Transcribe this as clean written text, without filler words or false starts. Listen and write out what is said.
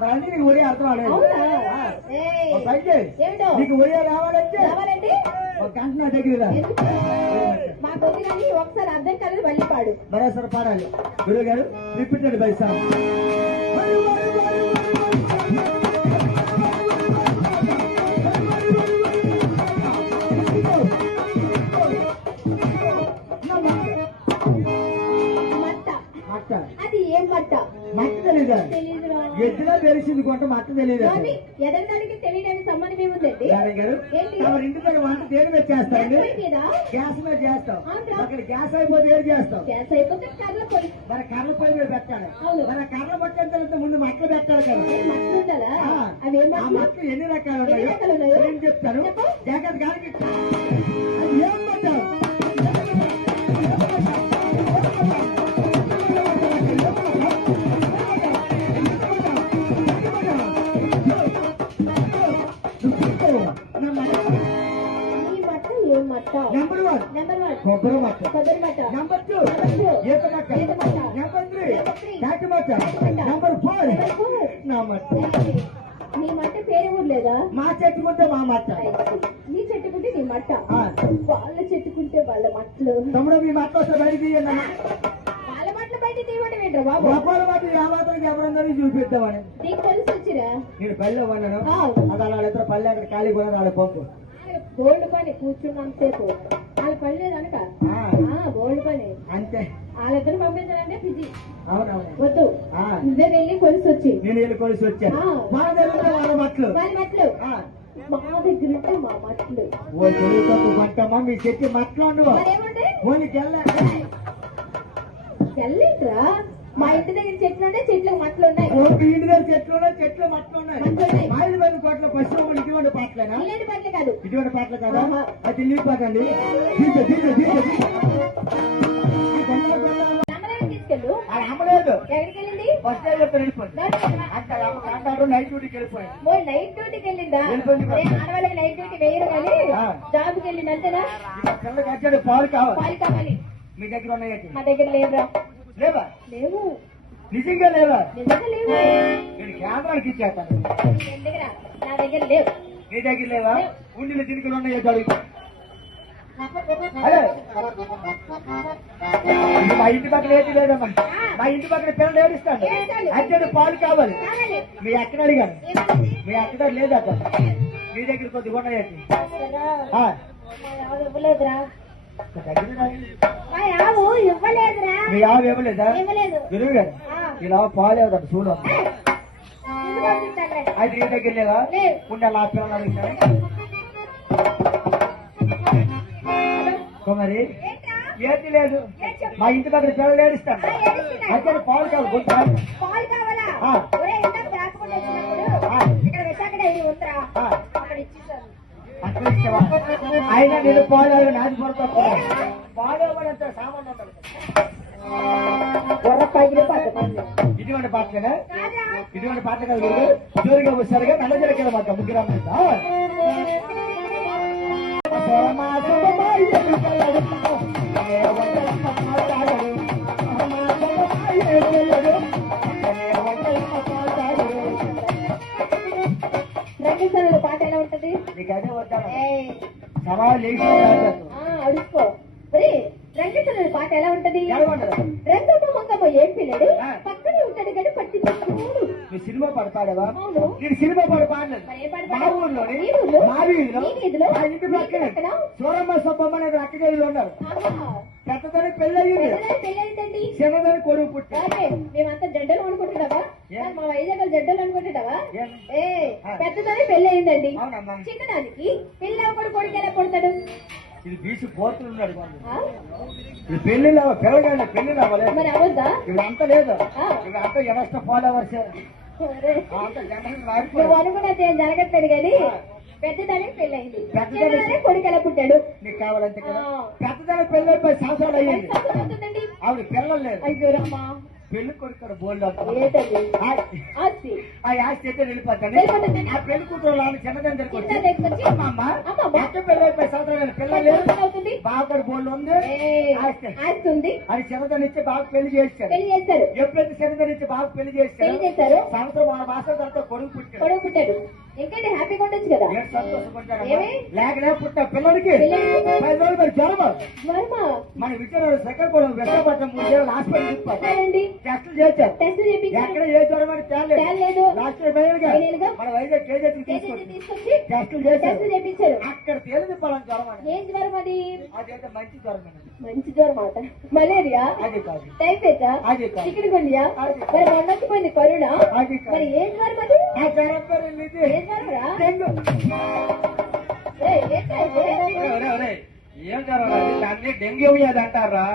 మరి అన్ని నీకు ఒరే అర్థం అవ్వలేదు. నీకు ఒరే రావాలంటే ఒక గంట నా దగ్గర మాకు వద్దు కానీ ఒకసారి అర్థం కాలేదు మళ్ళీ పాడు. మరోసారి పాడాలి. గురువు గారు రిపీటెడ్ బై సాంగ్. అది ఏం మట్ట? మట్ట తెలీదా? ఎద్దుగా తెలిసింది కొంట మట్ట తెలియదు. ఎదరికి తెలియడానికి సంబంధం ఏముందండి? ఇంటి దగ్గర వంట దేని మీద చేస్తాం? గ్యాస్ మీద చేస్తాం. అక్కడ గ్యాస్ అయిపోతే ఏం చేస్తాం? గ్యాస్ అయిపోతే కర్ర పొయ్యి. మన కర్ర పొయ్యి మీద పెట్టాలి. మన కర్ర పట్టిన తర్వాత ముందు మట్టలు పెట్టాలి కదా. మట్టలు ఎన్ని రకాలు ఉన్నాయో ఏం చెప్తాను. జగత్ గారికి అది ఏం పట్టావు? Number 1 కొబ్బరి మట్ట. Number 2 ఈత మట్ట. Number 3 తాటి మట్ట. Number 4 నా మట్ట. నీ మట్ట పేరు ఊర్లేదా? మా చెట్టుకుంటే మా మట్ట. నీ చెట్టుకుంటే నీ మట్ట. వాళ్ళ చెట్టుకుంటే వాళ్ళ మట్టలు. తమ్ముడు మీ మట్ట వస్తే బయట తీయండి. వాళ్ళ మట్టలు బయట తీయడం ఏంట్రా బాబు? గొప్పల మట్ట యావతలకి ఎవరందరూ చూపిద్దామని. నీకు తెలిసి వచ్చిరా? నేను పల్లె ఉన్నాను. అది వాళ్ళిద్దరు పల్లె అక్కడ ఖాళీ కూడా వాళ్ళ పంపు బోల్డ్ పని కూర్చున్నంతసేపు వాళ్ళ పని లేదు అనక బోల్డ్ పని అంతే. వాళ్ళిద్దరు పంపించాలంటే బిజీ. అవునవును వద్దు నువ్వే వెళ్ళి కొలిసి వచ్చి. నేను వెళ్ళి కొలిసి వచ్చాను. వాళ్ళ మట్లు వాళ్ళ మట్లు మా దగ్గర ఉంటే మా మట్లు. ఓ తెలుగు పంటమ్మా మీ చెట్టు మట్లు ఉండవు. ఓన్లీ తెల్లేట్రా? మా ఇంటి దగ్గర చెట్లు ఉంటే చెట్లు మట్లు ఉన్నాయి. ఇంటి దగ్గర చెట్లు మట్లు ఉన్నాయి. మా ఇంటి దగ్గర కోట్ల పశువులు ఇటువంటి పాటలేనా? ఇలాంటి పాటలు కాదు. ఇటువంటి పాటలు కాదా? అది లీపాకండి. తీసుకెళ్ళు. అది అమ్మలేదు. ఎక్కడికి వెళ్ళింది? ఫస్ట్ వెళ్ళిపోయింది. అంటారు నైట్ డ్యూటీకి వెళ్ళిపోయింది. నైట్ డ్యూటీకి వెళ్ళిందా? ఆడవాళ్ళకి నైట్ డ్యూటీ వేయరు కానీ జాబ్కి వెళ్ళింది అంతేనా? పిల్లలకి వచ్చాడు పాలు కావాలి. పాలు కావాలి. మీ దగ్గర ఉన్నాయి? మా దగ్గర లేవురా. లేవా? లేవు. నిజంగా లేవా? నిజంగా లేవు. నేను కేంద్రానికి ఇచ్చేస్తాను. నా దగ్గర లేవు. నీ దగ్గర లేవా? ఉండిన తిరిగి ఉన్నాయి అడుగు. అదే మా ఇంటి పక్కన ఏంటి లేదమ్మా. మా ఇంటి పక్కన పిల్లలు ఏడుస్తాను. అర్జెంట్ పాలు కావాలి. మీ ఎక్కడ అడిగాను? మీ ఎక్కడ లేదా? మీ దగ్గర కొద్దిగా ఉన్నాయండి. ఇవ్వలేదురా. మీ ఆవు ఇవ్వలేదా? గురువు గారు ఇలా పాలు ఇవ్వదు చూడు. అది నీ దగ్గర లేదా? ఉండాలి. ఆ పిల్లలు అడుగుతాను. మరి ఏంటి లేదు. మా ఇంటి దగ్గర పిల్లలు ఏడుస్తాను. అయితే పాలు కావాలి. అక్కడ ఇచ్చావా? అయినా నేను పాలు నాది పడుకో. పాలు ఇవ్వడంత సామాన్ ఉండదు. ఇటువంటి పాటలేనా? ఇటువంటి పాటలు కాదు. జోరుగా వచ్చారుగా నల్ల జరగల మాట ముగ్గురు పాట ఎలా ఉంటది? నీకు అదే వద్దాను. సవాలు లేచి అడుక్కో. రంగేశ్వర పాట ఎలా ఉంటది? రంగమ్మ మంగమ్మ ఏం పిల్లడు పక్కనే ఉంటాడు కానీ పట్టించుకోడు. నువ్వు సినిమా పడతాడవా? నేను సినిమా పాడలేదు. మా ఊర్లోని మా వీధిలో మా ఇంటి పక్కన సూరమ్మ సొబ్బమ్మ అనేది అక్కడేళ్ళు ఉన్నారు. పెద్దదానికి పెళ్ళయింది. చిన్నదానికి కొడుకు పుట్టాడు. మేమంతా జడ్డలు అనుకుంటున్నావా? మా వైజాగ్ జడ్డలు అనుకుంటున్నావా? పెద్దదానికి పెళ్లి అయిందండి. చిన్నదానికి పెళ్లి అవ్వకూడదు. కొడుకు ఎలా కొడతాడు? ఇది బీచ్ పోర్తులు ఉన్నాడు. ఇది పెళ్లి పిల్లగానే పెళ్లి రావాలి. మరి అవద్దా? ఇది అంత లేదు. ఇది అంతా ఎనస్ట ఫాలోవర్స్. నువ్వు అనుకున్నది ఏం జరగట్లేదు కానీ పెద్దదానికి పెళ్లి అయింది. కొడుకు ఎలా పుట్టాడు? నీకు కావాలంటే కదా. పెద్దదానికి పెళ్లి అయిపోయి సంవత్సరాలు అయ్యింది. ఆవిడ పిల్లలు లేదు. అయ్యో రమ్మా. పెళ్లి కొడుకు బోల్డ్ ఆస్తి అయితే వెళ్ళిపోతాను. ఆ పెళ్లి కూతురు చిన్నదని దగ్గరికి వచ్చి అమ్మ పెళ్లి అయిపోయి సంవత్సరాలు పిల్లలు లేదు. బావకడు బోళ్ళు ఉంది, ఆస్తి ఉంది. అది చిన్నదనిచ్చి బాగా పెళ్లి చేస్తారు. ఎప్పుడైతే చిన్నదనిచ్చి బాగా పెళ్లి చేస్తారు సంవత్సరం 6 మాసాల తర్వాత కొడుకు పుట్టాడు. ఇంకంటే హ్యాపీగా ఉండొచ్చు కదా. లేక పుట్టిన పిల్లలకి 10 రోజులు మరి జ్వరమా మన విజయనగరం శ్రీకాకుళం విశాఖపట్నం 3 ఏళ్ళు హాస్పిటల్ తిప్పారు. టెస్టులు చేశారు. ఎక్కడ ఏ జ్వరం అని తేలేదు. లాస్ట్ మన వైజాగ్ కేజీ తీసుకొచ్చి టెస్టులు చేశారు. అక్కడ తేలింది పలానా జ్వరం అని. ఏం జ్వరం అది? అదైతే మంచి జ్వరం. మంచి జ్వరం అట. మలేరియా, అది కాదు. టైఫాయిడా, చికెన్ గుండియా, మరి మొన్నకపోయింది కరోనా. మరి ఏం జ్వరం అది? ఆ జ్వరం పేరు ఏం జ్వరం రా? ఏం జ్వరం దాన్ని డెంగ్యూ వ్యాధి అంటారా?